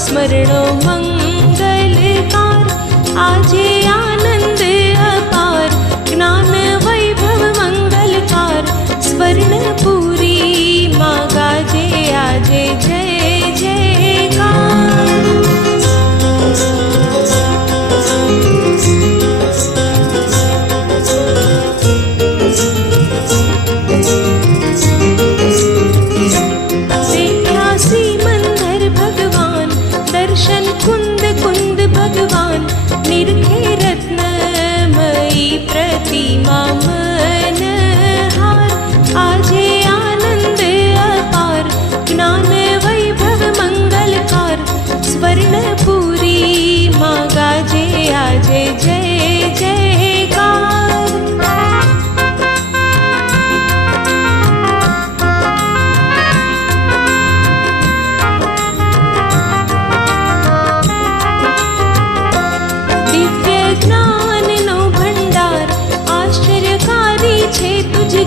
स्मरणो मंगलकार आजे आनंद अपार ज्ञान वैभव मंगलकार स्वर्णपुरी माँ गाजे आजे जय जयकार। कुंद कुंद भगवान निरखे रत्नमयी प्रतिमा मनहार आजे आनंद अपार ज्ञान वैभव मंगलकार स्वर्णपुरी माँ गाजे आजे जय जयकार।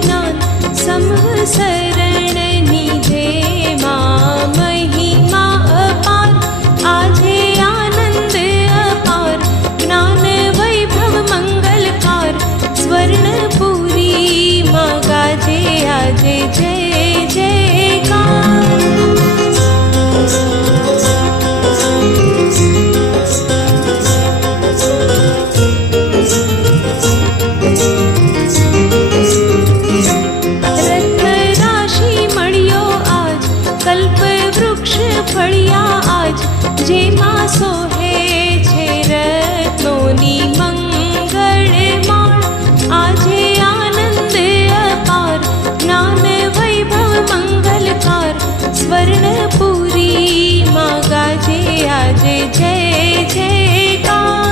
ज्ञान समसरण निधे माँ महिमा अपार आजे आनंद अपार ज्ञान वैभव मंगलकार स्वर्णपुरी माँ गाजे आजे जय जयकार। ફળિયા આજ જેમાં સોહે છે રત્નોની મંગળ માળ આજે આનંદ અપાર જ્ઞાન વૈભવ મંગલકાર સ્વર્ણપુરી માં ગાજે આજે જય જયકાર।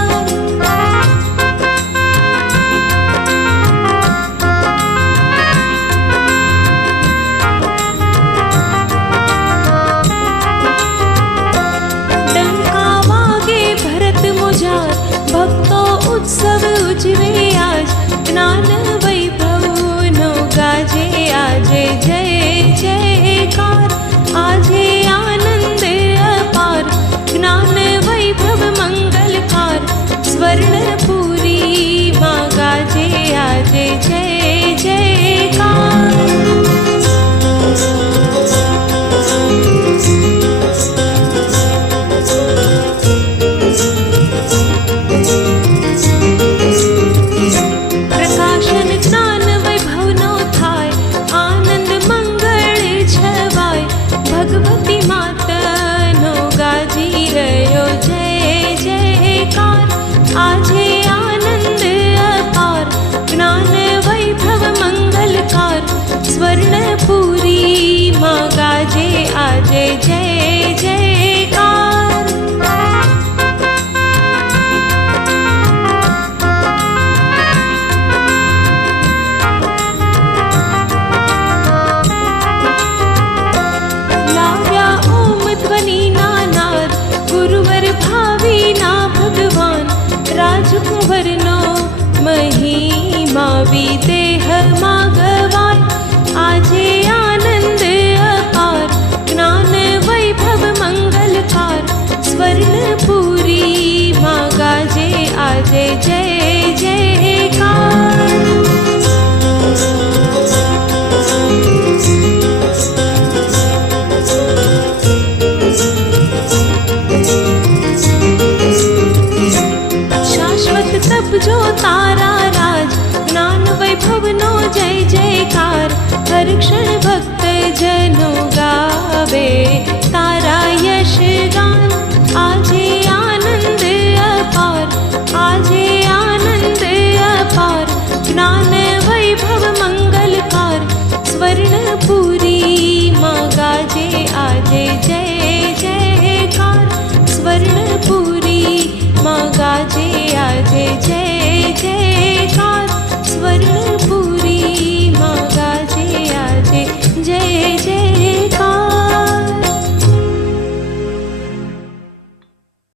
भक्तो उत्सव उजवे आज ज्ञान वैभव नो गाजे आजे जय जयकार आजे आनंद अपार ज्ञान वैभव मंगलकार स्वर्णपुरी माँ गाजे आजे जय जयकार। भगवती मातनो गाजी रयो जय जयकार आजे आनंद अपार ज्ञान वैभव मंगलकार स्वर्णपुरी माँ गाजे आजे जय जयकार। राजकुंवरनो महिमा विदेह मागवाय आजे आनंद अपार ज्ञान वैभव मंगलकार स्वर्णपुरी माँ गाजे आजे जय